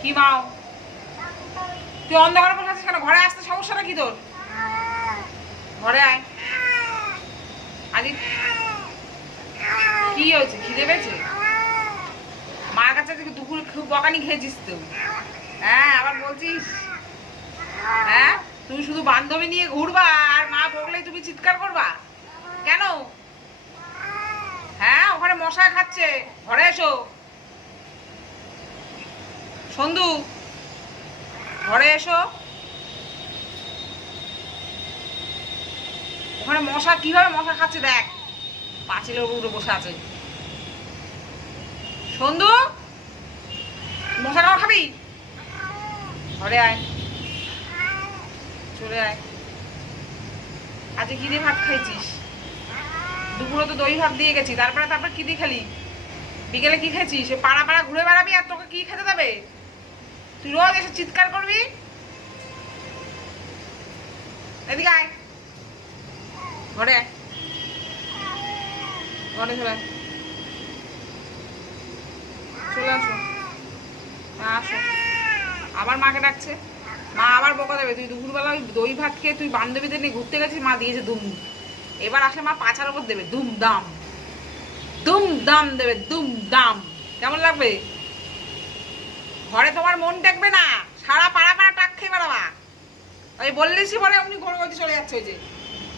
কি মাও? তুই অন্ধকারে বসে আছিস কেন? ঘরে আসতে সমস্যাটা কি তোর? ঘরে আয়। আগে কি হয়েছে? খিদে পেয়েছে? মার কাছে থেকে দুপুরে খুব বকানি খেয়েছিস তো। হ্যাঁ, আবার বলছিস হ্যাঁ তুমি শুধু বান্ধবী নিয়ে ঘুরবা আর মা বকলেই তুমি চিৎকার করবা কেন? হ্যাঁ, ওখানে মশা খাচ্ছে। ঘরে এসো সন্ধু, ঘরে এসো। ওখানে মশা কিভাবে মশা খাচ্ছে দেখ, পাঁচিলের উপরে বসে আছে। সন্ধু, মশা খাওয়া খাবি? ঘরে আয়, চলে আয়। আজকে কি দিয়ে ভাত খাইছিস? দুপুরে তো দই ভাত দিয়ে গেছি, তারপরে কি দিয়ে খেলি? বিকেলে কি খেয়েছিস? সে পাড়া পাড়া ঘুরে বেড়াবি আর তোকে কি খেতে দেবে? তুই রোজ এসে চিৎকার করবি। এদিকে আয়, ঘরে আয়, ঘরে চলে আয়। চলে আসো, আসো। আবার মাকে ডাকছে, মা আবার বকা দেবে। তুই দুপুরবেলা ওই দই ভাত খেয়ে তুই বান্ধবীদের নিয়ে ঘুরতে গেছিস, মা দিয়েছে দুম। এবার আসলে মা পাছার ওপর দেবে দুম দাম, দুম দাম দেবে, দুম দাম। কেমন লাগবে? ঘরে তোমার মন দেখবে না, সারা পাড়া পাড়া টাক খেয়ে বেড়াবা। ওই বললিসই বলে অমনি ঘরে চলে যাচ্ছে ওই যে।